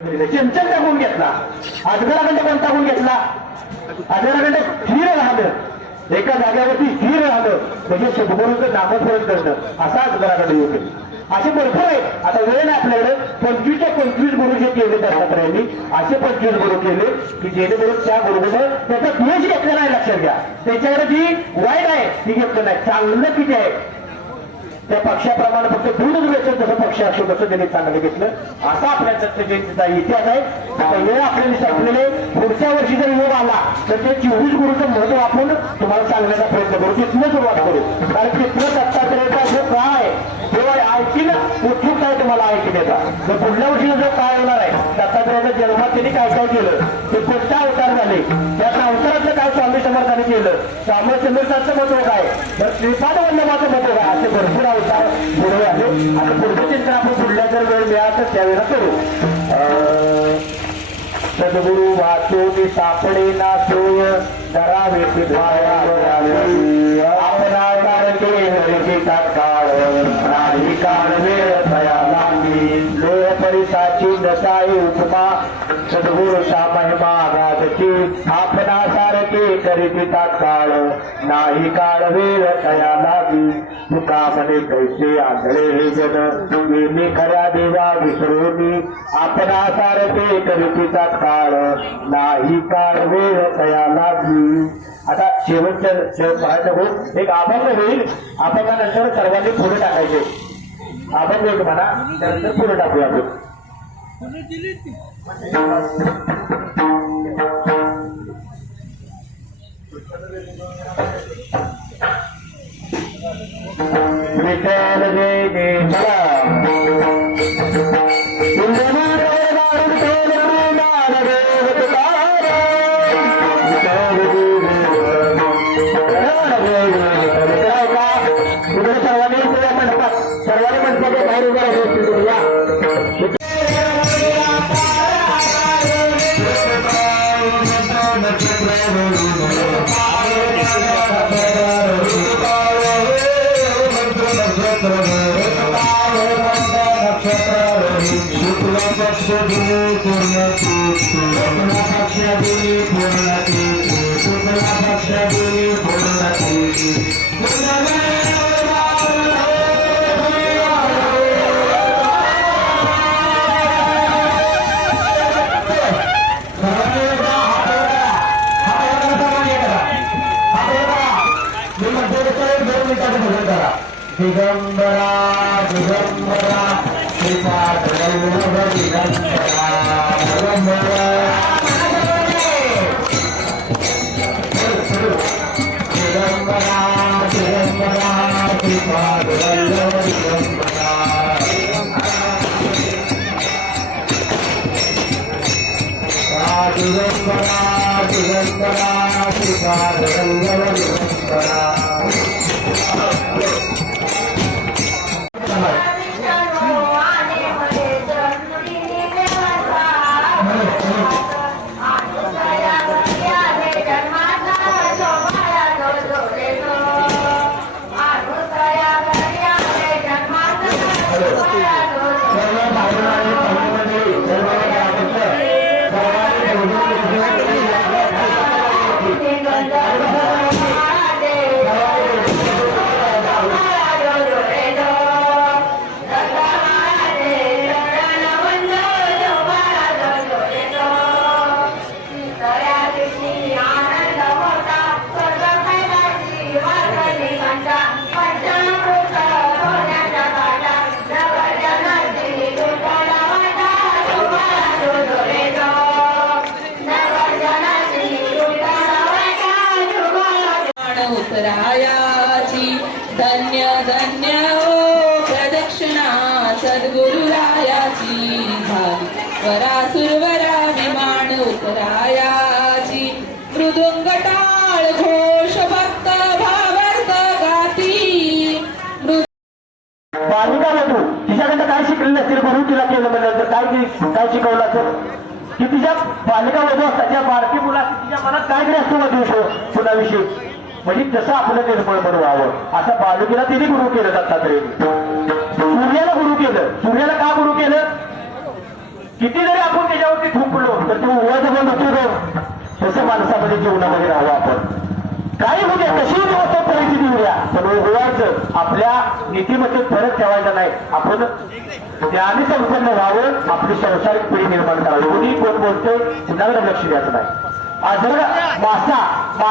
चंचल गुण घेतला, अजगराकडे कोणता गुण घेतला? अजगराकडे स्थिर राहणं, एका जागेवरती स्थिर राहणं म्हणजे सद्गुरूचं नामस्मरण करणं असा अजगराकडे येते. असे भरपूर आहेत. आता वेळ नाही आपल्याकडे. 25 गुरु जे केले दत्तात्रयांनी, असे 25 गुरु केले की जेणेकरून त्या गुरुनं त्याचा द्वेष घेतला नाही. लक्षात घ्या, त्याच्याकडे जी वाईट आहे ती घेतलं नाही, चांगलं किती आहे त्या पक्षाप्रमाणे फक्त दूधच वेचून जसं पक्ष असतो तसं त्यांनी चांगलं घेतलं. असा आपल्या दत्त जयंतीचा इतिहास आहे. आता वेळ आपल्याला संपलेले. पुढच्या वर्षी जर योग आला तर ते 24 गुरुचं महत्व आपण तुम्हाला सांगण्याचा प्रयत्न करू. तिथनं सुरुवात करू, कारण तिथनं दत्तात्रयाचा जो काळ आहे तेव्हा ऐकीन उत्सुकता आहे तुम्हाला ऐकण्याचा. तर पुढल्या वर्षी जो काळ होणार आहे दत्तात्रयाच्या जन्मात त्यांनी काय काय केलं, ते कोणता अवतार झाले, त्या अवतारातलं काय स्वामी समर्थाने केलं, स्वामी समर्थांचं महत्व काय, तर श्रीपाद वल्लभाचं महत्व काय, असे भरपूर अवतार पुढे आहे. आणि पुढचं चिंतन आपण पुढल्या जर वेळ मिळाला तर त्यावेळेला करू. सद्गुरु वाचोनी सापडे ना सोय धरावे आपणा सारखे हरिचे तात्काळ नाही काळ वेळ तया लागली लोह परिसाची नसाई उपमा सद्गुरूचा महिमा गाजची आपणा सारखे करीती तात्काळ नाही काळ वेळ तया लागली तुका म्हणे कैसे आंधळे हे जन तुम्ही खऱ्या देवा विसरूनी आपणा सारखे करीती तात्काळ नाही काळ वेळ तया लागली. आता शेवटच्या पाहत एक अभंग होईल. अभंगानंतर सर्वांनी पुढे टाकायचे. अभंग एक म्हणा, त्यानंतर पुढे टाकूया आपण. विठ्ठल जय जय सर्वांनी म्हणतात बाहेर उभा दिगंबरा दिगंबरा श्रीपाद वल्लभ दिगंबरा दिगंबरा दिगंबरा दिगंबरा श्रीपाद वल्लभ दिगंबरा दिगंबरा दिगंबरा श्रीपाद वल्लभ दिगंबरा. रायाची धन्य धन्य ओ प्रदक्षिणा सद्गुरु रायाची झाली वरासुरवरा विमान उतरायाची मृदुंग टाळ घोष भक्त भावर्त गाती. बालिका तू तिच्याकडे काय शिकलेलं असेल गुरु तिला केलं म्हणजे काय शिकवलं असेल की तिच्या बालिका वधू असतात त्या बारकी मुला तिच्या मनात काय तरी असतो वधू पुन्हाविषयी म्हणजे जसं आपलं निर्मळ पण व्हावं असं बालुकीला तिने गुरु केलं दत्तात्रय. सूर्याला गुरु केलं. सूर्याला का गुरु केलं? किती जरी आपण त्याच्यावरती थुंकलो तर ते उघडायचं बंद होतो. तसं माणसामध्ये जीवनामध्ये राहावं आपण. काही होऊ द्या, कशी व्यवस्था परिस्थिती होऊ द्या, पण उघडायचं आपल्या नीतीमध्ये फरक ठेवायचा नाही. आपण ज्ञानी संपन्न व्हावं, आपली संसारिक पिढी निर्माण करावी. कोणी कोण बोलतोय कुणाकडे लक्ष द्यायचं नाही. आज जर मासा